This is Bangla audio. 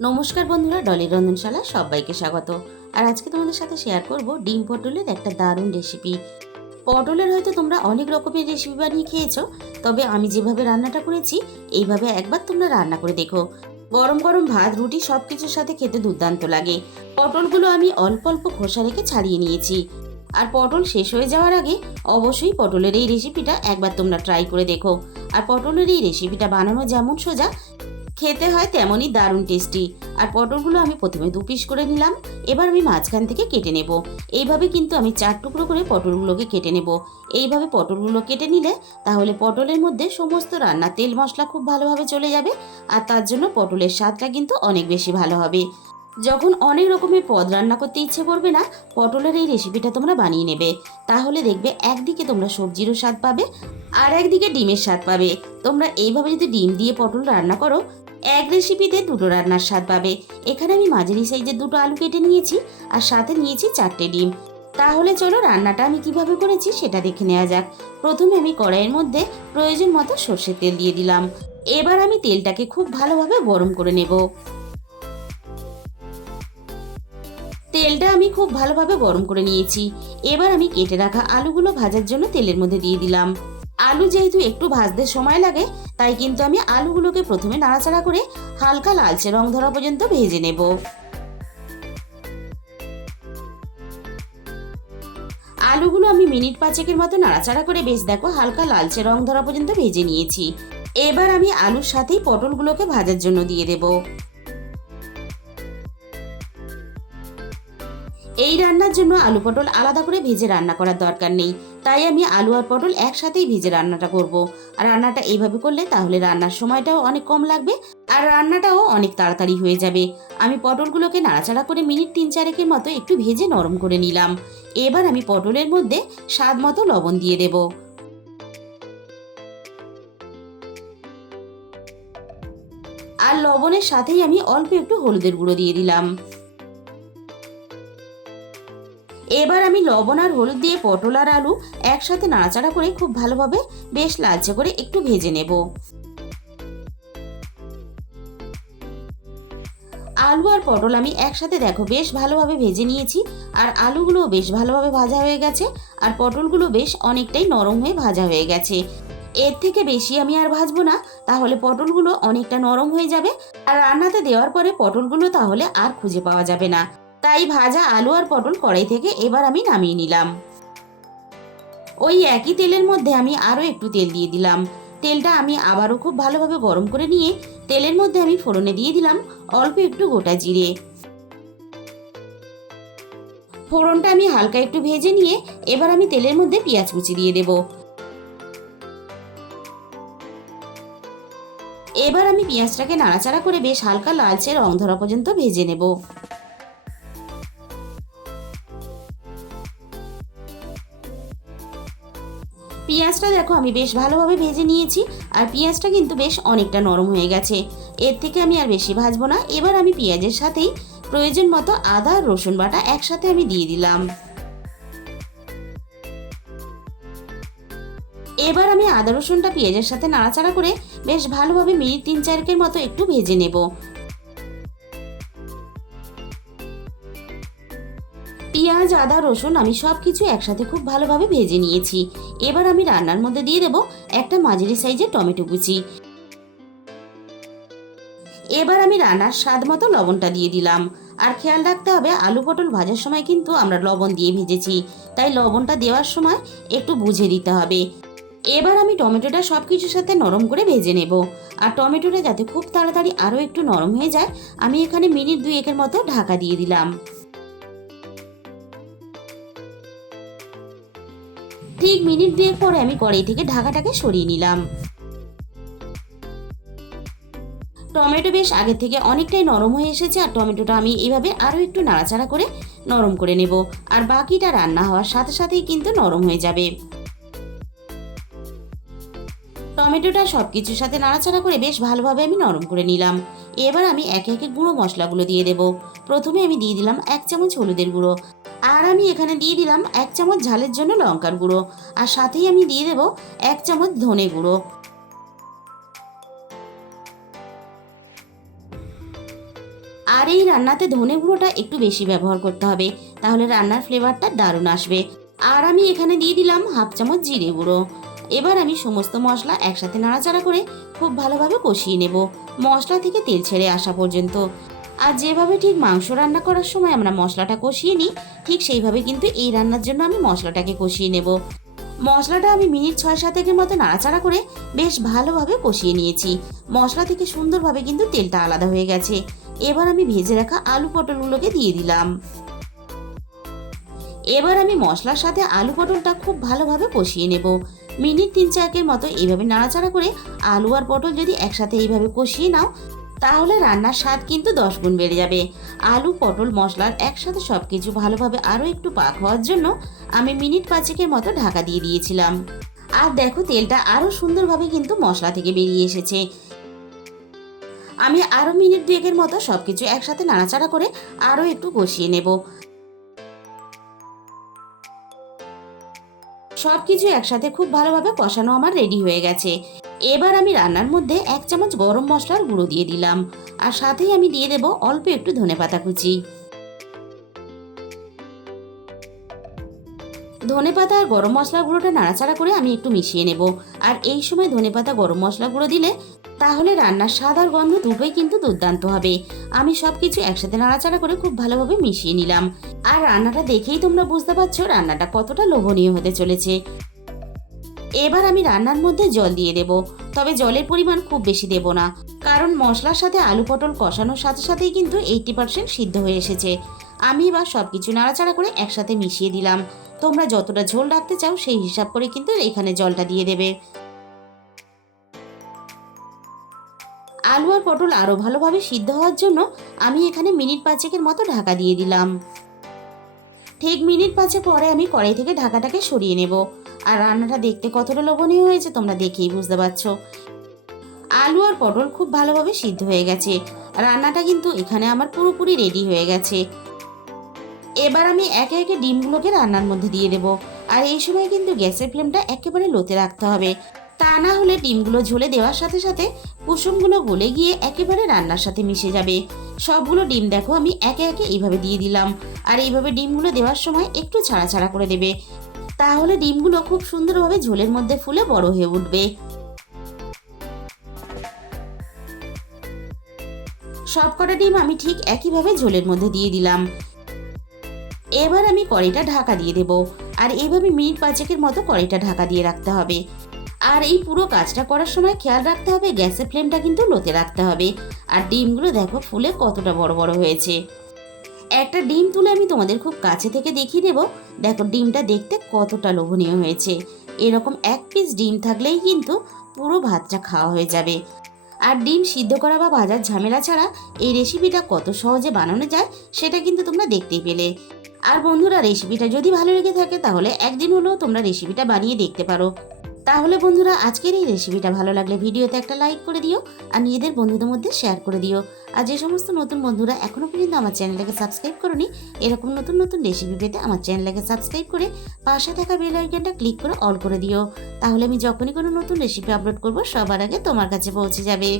নমস্কার বন্ধুরা, ডলির রন্ধনশালা সবাইকে স্বাগত। আর আজকে তোমাদের সাথে শেয়ার করব ডিম পটলের একটা দারুণ রেসিপি। পটলের হয়তো তোমরা অনেক রকমের রেসিপি বানিয়ে খেয়েছো, তবে আমি যেভাবে রান্নাটা করেছি এইভাবে একবার তোমরা রান্না করে দেখো। গরম গরম ভাত, রুটি সব কিছুর সাথে খেতে দুর্দান্ত লাগে। পটলগুলো আমি অল্প অল্প খোসা রেখে ছাড়িয়ে নিয়েছি। আর পটল শেষ হয়ে যাওয়ার আগে অবশ্যই পটলের এই রেসিপিটা একবার তোমরা ট্রাই করে দেখো। আর পটলের এই রেসিপিটা বানানো যেমন সোজা, খেতে হয় তেমনই দারুণ টেস্টি। আর পটলগুলো আমি প্রথমে 2 পিস করে নিলাম। এবার আমি মাঝখান থেকে কেটে নেব। এইভাবে কিন্তু আমি 4 টুকরো করে পটলগুলোকে কেটে নেব। এইভাবে পটলগুলো কেটে নিলে তাহলে পটলের মধ্যে সমস্ত রান্না তেল মশলা খুব ভালোভাবে চলে যাবে। আর তার জন্য পটলের স্বাদটা কিন্তু অনেক বেশি ভালো হবে। যখন অনেক রকমের পদ রান্না করতে ইচ্ছে করবে না, পটলের এই রেসিপিটা তোমরা বানিয়ে নেবে। তাহলে দেখবে একদিকে তোমরা সবজিরও স্বাদ পাবে, আর একদিকে ডিমের স্বাদ পাবে। তোমরা এইভাবে যদি ডিম দিয়ে পটল রান্না করো, এক রেসিপিতে দুটো রান্নার স্বাদ পাবে। এখানে আমি মাঝারি সাইজের 2টো আলু কেটে নিয়েছি, আর সাথে নিয়েছি 4টে ডিম। তাহলে চলো রান্নাটা আমি কিভাবে করেছি সেটা দেখে নেওয়া যাক। প্রথমে আমি কড়াইয়ের মধ্যে প্রয়োজন মতো সর্ষের তেল দিয়ে দিলাম। এবার আমি তেলটাকে খুব ভালোভাবে গরম করে নেব। তেলটা আমি খুব ভালোভাবে গরম করে নিয়েছি। এবার আমি কেটে রাখা আলুগুলো ভাজার জন্য তেলের মধ্যে দিয়ে দিলাম। আলু যেহেতু একটু ভাজতে সময় লাগে, তাই কিন্তু আমি আলুগুলোকে প্রথমে নাড়াচাড়া করে হালকা লালচে রং ধরা পর্যন্ত ভেজে নেব। আলুগুলো আমি মিনিট 5 মতো নাড়াচাড়া করে বেশ দেখো হালকা লালচে রং ধরা পর্যন্ত ভেজে নিয়েছি। এবার আমি আলুর সাথেই পটলগুলোকে ভাজার জন্য দিয়ে দেব। এই রান্নার জন্য আলু পটল আলাদা করে ভেজে রান্না করার দরকার নেই, তাই আমি আলু আর পটল একসাথেই ভেজে রান্নাটা করব। আর রান্নাটা এইভাবে করলে তাহলে রান্নার সময়টাও অনেক কম লাগবে, আর রান্নাটাও অনেক তাড়াতাড়ি হয়ে যাবে। আমি পটলগুলোকে নাড়াচাড়া করে মিনিট 3-4 মতো একটু ভেজে নরম করে নিলাম। এবার আমি পটলের মধ্যে স্বাদ মতো লবণ দিয়ে দেব। আর লবণের সাথেই আমি অল্প একটু হলুদের গুঁড়ো দিয়ে দিলাম। এবার আমি লবণ আর হলুদ দিয়ে পটল আর আলু একসাথে নাড়াচাড়া করে খুব ভালোভাবে বেশ লালচে করে একটু ভেজে নেব। আলু আর পটল আমি একসাথে দেখো বেশ ভালোভাবে ভেজে নিয়েছি। আর আলুগুলো বেশ ভালোভাবে ভাজা হয়ে গেছে, আর পটলগুলো বেশ অনেকটাই নরম হয়ে ভাজা হয়ে গেছে। এর থেকে বেশি আমি আর ভাজবো না, তাহলে পটলগুলো অনেকটা নরম হয়ে যাবে। আর রান্নাতে দেওয়ার পরে পটলগুলো তাহলে আর খুঁজে পাওয়া যাবে না। তাই ভাজা আলু আর পটল কড়াই থেকে এবার আমি নামিয়ে নিলাম। ওই একই তেলের মধ্যে আমি আরও একটু তেল দিয়ে দিলাম। তেলটা আমি আবারও খুব ভালোভাবে গরম করে নিয়ে তেলের মধ্যে আমি ফোড়নে দিয়ে দিলাম অল্প একটু গোটা জিরে। ফোড়নটা আমি হালকা একটু ভেজে নিয়ে এবার আমি তেলের মধ্যে পেঁয়াজ কুচি দিয়ে দেব। এবার আমি পেঁয়াজটাকে নাড়াচাড়া করে বেশ হালকা লালচে রং ধরা পর্যন্ত ভেজে নেব। পেঁয়াজটা দেখো আমি বেশ ভালোভাবে ভেজে নিয়েছি, আর পেঁয়াজটা কিন্তু বেশ অনেকটা নরম হয়ে গেছে। এর থেকে আমি আর বেশি ভাজবো না। এবার আমি পেঁয়াজের সাথেই প্রয়োজন মতো আদা আর রসুন বাটা একসাথে আমি দিয়ে দিলাম। এবার আমি আদা রসুনটা পেঁয়াজের সাথে নাড়াচাড়া করে বেশ ভালোভাবে মিনিট 3-4 মতো একটু ভেজে নেব। পেঁয়াজ আদা রসুন আমি সব কিছু একসাথে খুব ভালোভাবে ভেজে নিয়েছি। এবার আমি রান্নার মধ্যে দিয়ে দেব একটা মাঝারি সাইজের টমেটো কুচি। এবার আমি রান্নার স্বাদ মতো লবণটা দিয়ে দিলাম। আর খেয়াল রাখতে হবে আলু পটল ভাজার সময় কিন্তু আমরা লবণ দিয়ে ভেজেছি, তাই লবণটা দেওয়ার সময় একটু বুঝে দিতে হবে। এবার আমি টমেটোটা সব কিছুর সাথে নরম করে ভেজে নেব। আর টমেটোটা যাতে খুব তাড়াতাড়ি আরও একটু নরম হয়ে যায়, আমি এখানে মিনিট 2 মতো ঢাকা দিয়ে দিলাম। ঠিক মিনিট 2 পরে আমি কড়াই থেকে ঢাকাটাকে সরিয়ে নিলাম। টমেটো বেশ আগে থেকে অনেকটাই নরম হয়ে এসেছে, আর টমেটোটা আমি এইভাবে আরও একটু নাড়াচাড়া করে নরম করে নেব। আর বাকিটা রান্না হওয়ার সাথে সাথেই কিন্তু নরম হয়ে যাবে। টমেটোটা সব কিছুর সাথে নাড়াচাড়া করে বেশ ভালোভাবে আমি নরম করে নিলাম। এবার আমি একে একে গুঁড়ো মশলাগুলো দিয়ে দেব। প্রথমে আমি দিয়ে দিলাম 1 চামচ হলুদের গুঁড়ো, আর আমি এখানে দিয়ে দিলাম 1 চামচ ঝালের জন্য লঙ্কার গুঁড়ো, আর সাথেই আমি দিয়ে দেব 1 চামচ ধনে গুঁড়ো। আর এই রান্নাতে ধনে গুঁড়োটা একটু বেশি ব্যবহার করতে হবে, তাহলে রান্নার ফ্লেভারটা দারুণ আসবে। আর আমি এখানে দিয়ে দিলাম হাফ চামচ জিরে গুঁড়ো। এবার আমি সমস্ত মশলা একসাথে নাড়াচাড়া করে খুব ভালোভাবে কষিয়ে নেব, মশলা থেকে তেল ছেড়ে আসা পর্যন্ত। আর যেভাবে ঠিক মাংস রান্না করার সময় আমরা মশলাটা কষিয়ে নিই, ঠিক সেইভাবে কিন্তু এই রান্নার জন্য আমি মশলাটাকে কষিয়ে নেব। মশলাটা আমি মিনিট 6-7 মতো নাড়াচাড়া করে বেশ ভালোভাবে কষিয়ে নিয়েছি। মশলা থেকে সুন্দরভাবে কিন্তু তেলটা আলাদা হয়ে গেছে। এবার আমি ভেজে রাখা আলু পটলগুলোকে দিয়ে দিলাম। এবার আমি মশলার সাথে আলু পটলটা খুব ভালোভাবে কষিয়ে নেব। মিনিট 3-4 মতো এইভাবে নাড়াচাড়া করে আলু আর পটল যদি একসাথে এইভাবে কষিয়ে নাও, তাহলে রান্নার স্বাদ কিন্তু 10 গুণ বেড়ে যাবে। আলু পটল মশলার একসাথে সব কিছু ভালোভাবে আরও একটু পাক হওয়ার জন্য আমি মিনিট 5 মতো ঢাকা দিয়ে দিয়েছিলাম। আর দেখো তেলটা আরও সুন্দরভাবে কিন্তু মশলা থেকে বেরিয়ে এসেছে। আমি আরও মিনিট 2 মতো সব কিছু একসাথে নাড়াচাড়া করে আরও একটু কষিয়ে নেব। সব কিছু একসাথে খুব ভালোভাবে কষানো আমার রেডি হয়ে গেছে। এবার আমি রান্নার মধ্যে 1 চামচ গরম মশলার গুঁড়ো দিয়ে দিলাম, আর সাথেই আমি দিয়ে দেব অল্প একটু ধনেপাতা কুচি। ধনেপাতা আর গরম মশলা গুঁড়োটা নাড়াচাড়া করে আমি একটু মিশিয়ে নেব। আর এই সময় ধনেপাতা গরম মশলা গুঁড়ো দিলে তাহলে রান্নার স্বাদ আর গন্ধ দুটোই কিন্তু দুর্দান্ত হবে। আমি সব কিছু একসাথে নাড়াচাড়া করে খুব ভালোভাবে মিশিয়ে নিলাম। আর রান্নাটা দেখেই তোমরা বুঝতে পারছো রান্নাটা কতটা লোভনীয় হতে চলেছে। এবার আমি রান্নার মধ্যে জল দিয়ে দেব, তবে জলের পরিমাণ খুব বেশি দেব না, কারণ মশলার সাথে আলু পটল কষানোর সাথে সাথেই কিন্তু 80% সিদ্ধ হয়ে এসেছে। আমি এবার সবকিছু নাড়াচাড়া করে একসাথে মিশিয়ে দিলাম। তোমরা যতটা ঝোল রাখতে চাও সেই হিসাব করে কিন্তু এখানে জলটা দিয়ে দেবে। আলু আর পটল আরও ভালোভাবে সিদ্ধ হওয়ার জন্য আমি এখানে মিনিট 5 মতো ঢাকা দিয়ে দিলাম। ঠিক মিনিট 5 পরে আমি কড়াই থেকে ঢাকাটাকে সরিয়ে নেব। আর রান্নাটা দেখতে কতটা লোভনীয় হয়েছে তোমরা দেখেই বুঝতে পারছো। আলু আর পটল খুব ভালোভাবে সিদ্ধ হয়ে গেছে। রান্নাটা কিন্তু এখানে আমার পুরোপুরি রেডি হয়ে গেছে। এবার আমি একে একে ডিমগুলোকে রান্নার মধ্যে দিয়ে দেব। আর এই সময় কিন্তু গ্যাসের ফ্লেমটা একেবারে লোতে রাখতে হবে, তা না হলে ডিমগুলো ঝোলে দেওয়ার সাথে সাথে কুসুমগুলো গলে গিয়ে একেবারে রান্নার সাথে মিশে যাবে। সবগুলো ডিম দেখো আমি একে একে এইভাবে দিয়ে দিলাম। আর এইভাবে ডিমগুলো দেওয়ার সময় একটু ছাড়া ছাড়া করে দেবে, তাহলে ডিমগুলো খুব সুন্দরভাবে ঝোলের মধ্যে ফুলে বড় হয়ে উঠবে। সবকটা ডিম আমি ঠিক একইভাবে ঝোলের মধ্যে দিয়ে দিলাম। এবার আমি কড়াইটা ঢাকা দিয়ে দেব। আর এইভাবে মিনিট 5 মতো কড়াইটা ঢাকা দিয়ে রাখতে হবে। আর এই পুরো কাজটা করার সময় খেয়াল রাখতে হবে গ্যাসের ফ্লেমটা কিন্তু লোতে রাখতে হবে। আর ডিমগুলো দেখো ফুলে কতটা বড় বড় হয়েছে। একটা ডিম তুলে আমি তোমাদের খুব কাছে থেকে দেখিয়ে দেব। দেখো ডিমটা দেখতে কতটা লোভনীয় হয়েছে। এরকম 1 পিস ডিম থাকলেই কিন্তু পুরো ভাতটা খাওয়া হয়ে যাবে। আর ডিম সিদ্ধ করা বা ভাজার ঝামেলা ছাড়া এই রেসিপিটা কত সহজে বানানো যায় সেটা কিন্তু তোমরা দেখতেই পেলে। আর বন্ধুরা, রেসিপিটা যদি ভালো লেগে থাকে তাহলে একদিন হলেও তোমরা রেসিপিটা বানিয়ে দেখতে পারো। তাহলে বন্ধুরা, আজকের এই রেসিপিটা ভালো লাগলে ভিডিওতে একটা লাইক করে দিও আর নিজেদের বন্ধুদের মধ্যে শেয়ার করে দিও। আর যে সমস্ত নতুন বন্ধুরা এখনো পর্যন্ত আমার চ্যানেলটাকে সাবস্ক্রাইব করোনি, এরকম নতুন নতুন রেসিপি পেতে আমার চ্যানেলটাকে সাবস্ক্রাইব করে পাশে থাকা বেল আইকনটা ক্লিক করে অল করে দিও। তাহলে আমি যখনই কোনো নতুন রেসিপি আপলোড করব সবার আগে তোমার কাছে পৌঁছে যাবে।